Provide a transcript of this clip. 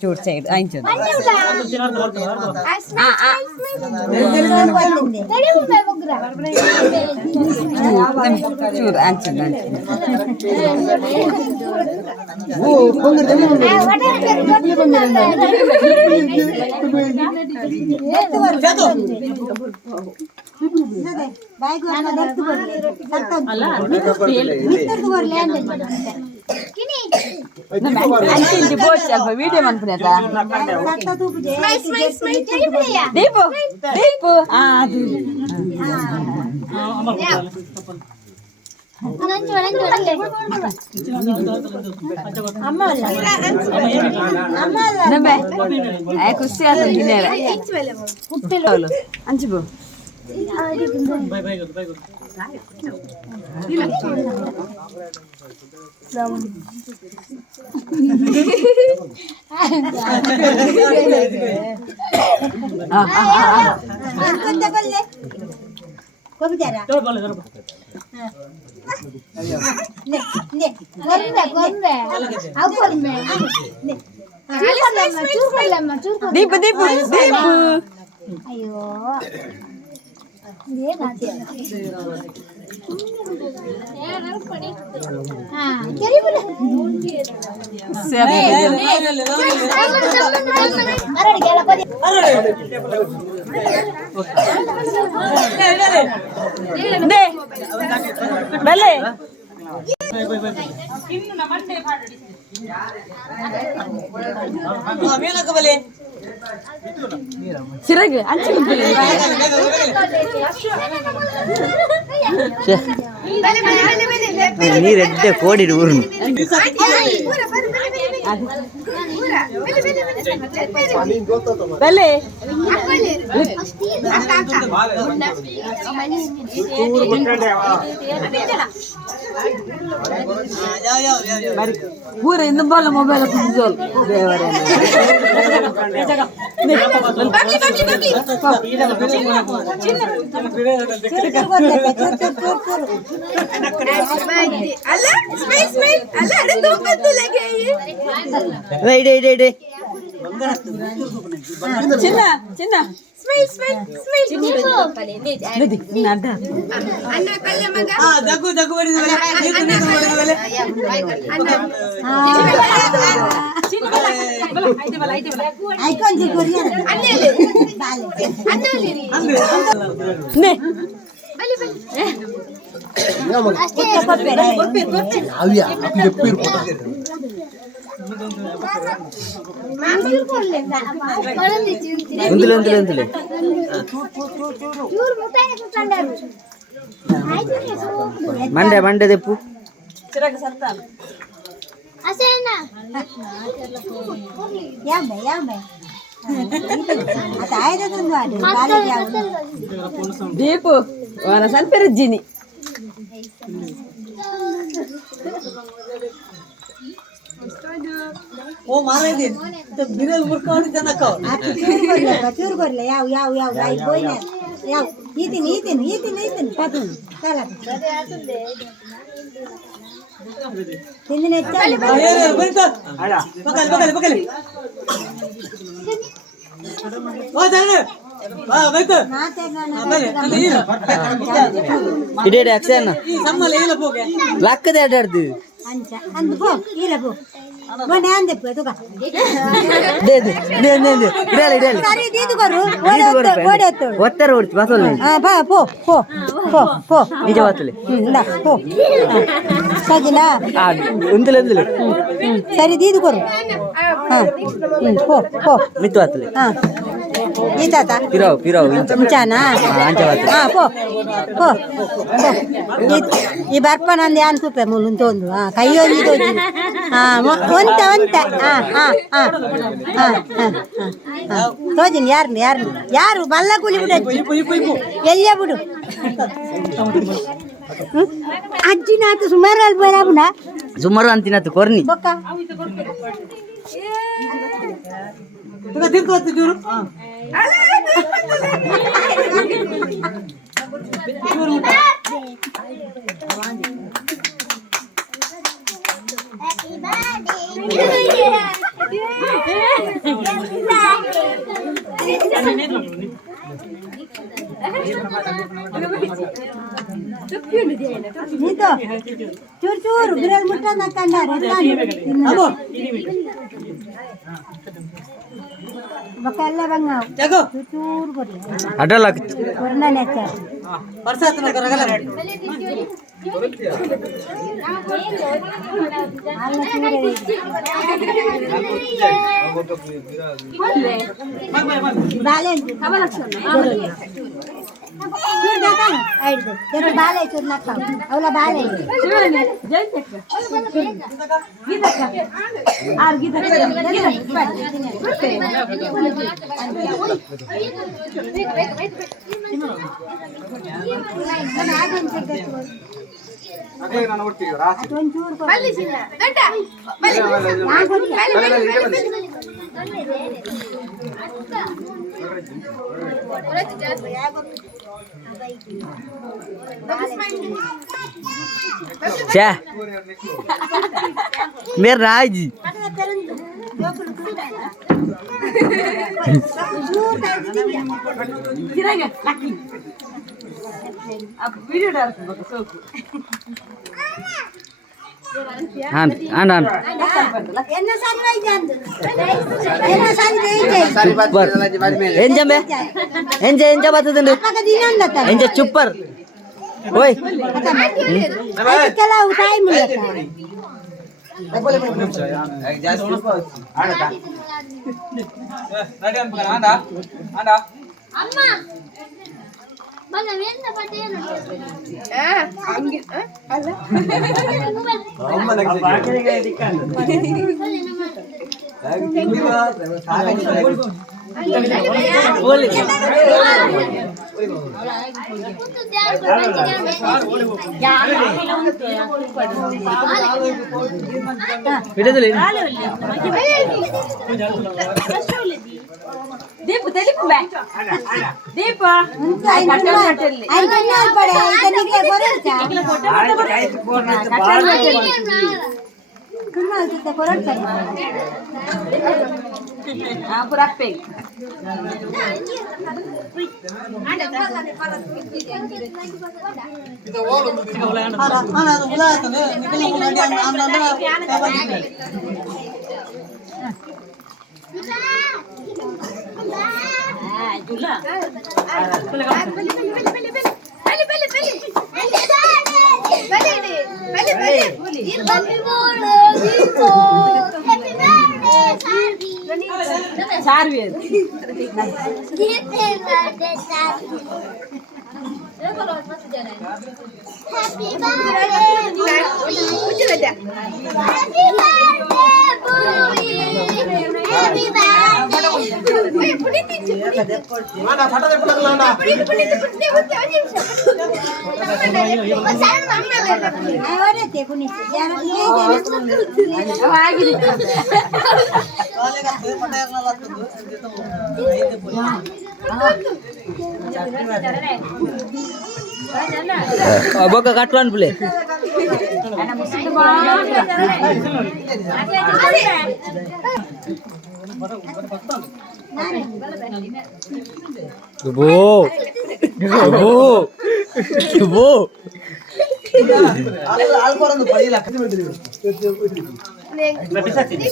ಚೂಡ್ side ಆಯ್ತು ಚೂರ್ ಆಂಚು video ಮಾಡ್ತೀನಿ ದೀಪು ದೀಪು ಖುಷಿ ಅಂಚು ದೀಪ ದೀಪ ದೀಪ ಅಯ್ಯೋ ಬಲೆ ಸಿರಗೆ ಅಂಚೆ ನೀರೆಡ್ಡೆ ಕೋಡಿಡು ಊರು ಬಲೆ ಊರ ಇನ್ನು ಬಾಲ ಮೊಬೈಲ್ ದೇವರೇ ಚಿನ್ನ ಚಿನ್ನ ಮಂಡೆ ಮಂಡೆ ದೆಪ್ಪು ದೀಪು ಅವನ ಸ್ವಲ್ಪ ರಜ್ಜಿನಿ ಓ ಮಾರೈದೆ ಬಿರಲ್ ಮುರ್ಕೊಂಡಿದ್ದಾನ ಚೂರು ಬರ್ಲೆ ಯಾವ ಯಾವ ಯಾವ ಬೋಯ್ನ ಯಾವ ಈತಿನ ಈತಿನ ಈತಿನ ಈತಿನ ಪಾತು ಕಾಲ ತಿಂದಿನ ಹೆಚ್ಚಾಗಿ ಬಕಲ್ ಬಕಲ್ ಬಕಲ್ ಓ ದಾನ ಬಾ ಬೈತ ಇಡೇಡೆ ಅಕ್ಷಯನ ಈ ಸಮ್ಮಲ ಏಲ ಹೋಗೆ ಲಕ್ಕದ ಅಡ್ಡಾಡ್ದು ಅಂಚ ಅಂದು ಪೋ ಇಲ್ಲ ಪೋ ध्यान दे तू का दे दे दे दे दे इडेले इडेले अरे दीदी करू ಒತ್ತರ ಹೊಡ್ತಿ ಬಸಲ್ हां बा पो ನಿಜ ಬತ್ತಲೆ ना पो सजना ಆ ಉಂದಲೆ ಉಂದಲೆ सरी दीदी करू हां पो ಮಿತ್ತು ಬತ್ತಲೆ हां इताता ಪಿರಾವ್ ಪಿರಾವ್ ಇಂಚ इंचाना ಅಂಚ ಬತ್ತಲೆ हां पो ಈ ಬರ್ಪನಂದು ಯಾನ್ ಕುಪ್ಪೆ ಮುಲುಂತ ಒಂದು ಕೈಯೊಂದು ತೋಜಿ ಒಂತ ತೋಜಿನ್ ಯಾರು ಬಲ್ಲ ಕುಲಿ ಬಿಡು ಎಲ್ಲಿಯ ಬಿಡು ಅಜ್ಜಿನಾತು ಸುಮಾರು ಅಲ್ಲಿ ಬರಾಬುನ ಸುಮಾರು ಅಂತಿನತ್ತು ಕೊರ್ನಿ ಬೊಕ್ಕ तुका तिरको तिजूर ನೀತು ಚೂರು ಚೂರು ಬಿರಲ್ ಮುಟ್ಟ ನಕ್ಕಂಡಾರೆ ಅಮ್ಮೋ ಬೊಕ್ಕ ಎಲ್ಲ ಬಂಗಾವ್ ಜಾಗೋ ಚೂರು ಕೊಡ್ಲಿ ಅಡಲ ಕೊರ್ನ ನೆಚ್ಚ ಪರ್ಸಾತನ ಕರಗಲ ಬಾಳೆ ಬಾಳೆ ಚೂರು ನಕ್ಕ ಅವಳ ಬಾಳೆ ಛೇ ಮೇರೆ ರಾಜಿ ಆನ್ ಆನ್ ಆನ್ ಎಂಜಂಬೆ ಎಂಜ ಎಂಜ ಬರ್ತದಂಡು ಎಂಜ ಚುಪ್ಪರ್ ಓಯ್ ಕೆಲವು ಟೈಮ್ दीप तेलिप दीप ಬೊಕ್ಕ ಕಟ್ವಾನ್ ಪ್ಲೇ ಆಲ್ಕೋರನ್ನು ಪಡೆಯಲ್ಲ ಬಿಸಾಕ್ತೀನಿ